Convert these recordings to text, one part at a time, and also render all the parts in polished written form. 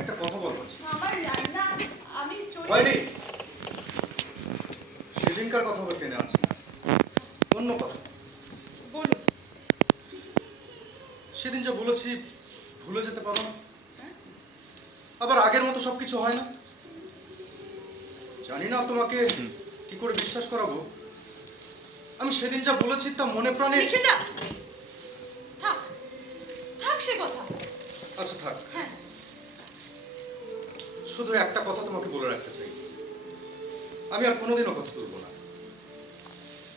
একটা কথা বলবো। আমার রান্না আমি বাইরে সেদিনকার কথা বলতে না আছি, অন্য কথা। বলুন। সেদিন যা বলেছি ভুলে যেতে পারো না? আবার আগের মতো সবকিছু হয় না। জানি না তোমাকে কি করে বিশ্বাস করাবো। আমি সেদিন যা বলেছি তা মনে প্রাণে। না থাক থাক সে কথা। আচ্ছা থাক, হ্যাঁ শুধু একটা কথা তোমাকে বলে রাখতে চাই, আমি আর কোনোদিনও কথা তুলবো না।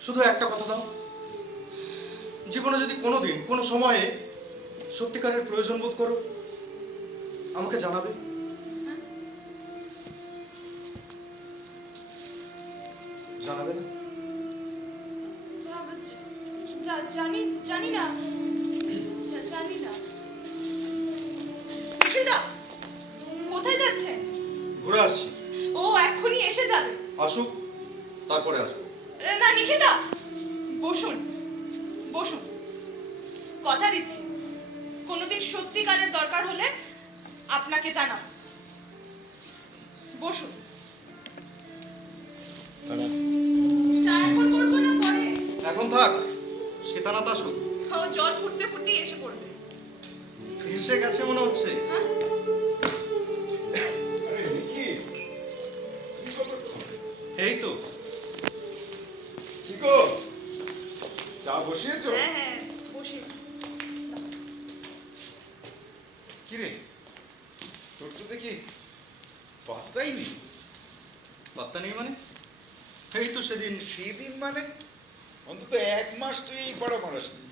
শুধু একটা কথা দাও, জীবনে যদি কোনোদিন কোনো সময়ে সত্যিকারের প্রয়োজন বোধ করো আমাকে জানাবে। জানাবে না? জানি জানি না জানি না। নিখিলদা কোথায় যাচ্ছেন? ঘুরে আসছি। ও এক্ষুনি এসে যাবে। আসুক, তারপরে আসবো। না নিখিলদা বসুন বসুন, কথা দিচ্ছি কোনোদিন সত্যিকারের দরকার হলে আপনাকে জানাবো। বসুন। চা এখন করবো না পরে? এখন থাক, শীতানাথ আসুক। ও জল ফুটতে ফুটতেই এসে পড়বে। এসে গেছে মনে হচ্ছে। হ্যাঁ আরে নিকি, কি কতক্ষণ? এই তো। কি গো, চা বসিয়েছো? হ্যাঁ হ্যাঁ বসেছি। কি রে, তোর তো দেখি পাত্তাই নেই। বার্তা নেই মানে? এই তো সেদিন। সেদিন মানে অন্তত 1 মাস তুই এই পাড়া মারাসনি।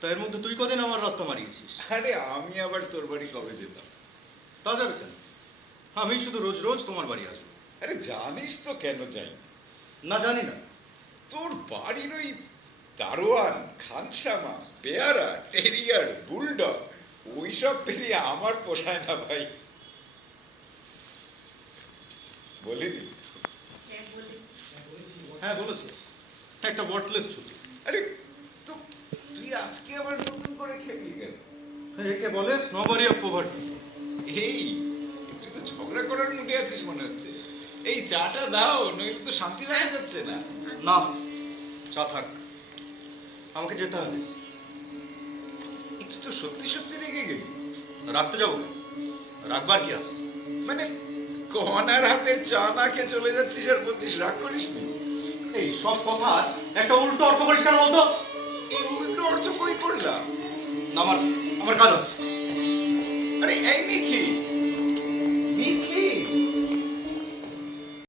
তার মধ্যে তুই কদিন আমার রাস্তা মারিয়েছিস। আরে আমি আবার তোর বাড়ি কবে যেতাম? তা যাবে কেন? আমি শুধু রোজ রোজ তোমার বাড়ি আসবো। আরে জানিস তো কেন যাই না? না জানি না। তোর বাড়ির ওই দারোয়ান, খানসামা, পেয়ারা, টেরিয়ার, বুলডগ ওইসব পেরিয়ে আমার পোষায় না ভাই। বলিনি? হ্যাঁ বলেছিস, একটা ওয়ার্ডলেস ছুটি। আরে তো তুই আজকে আবার নতুন করে খেপি কেন? একে বলে স্নোবারি অফ পভার্টি। এই তুই তো ঝগড়া করার মুডে আছিস মনে হচ্ছে। এই চাটা দাও, নইলে তো শান্তি রাখা যাচ্ছে না। না, চা থাক, আমাকে যেতে হবে। তুই তো সত্যি সত্যি রেগে গেলি। রাখতে যাবো কেন? রাখবার কি আছে? মানে কনার হাতের চা না খেয়ে চলে যাচ্ছিস আর বলছিস রাগ করিস নি? এই সব কথা একটা উল্টো অর্থ করিস কেন বলতো? এই উল্টো অর্থ কই করলাম? না, আমার আমার কাজ আছে। আরে এই নিকি,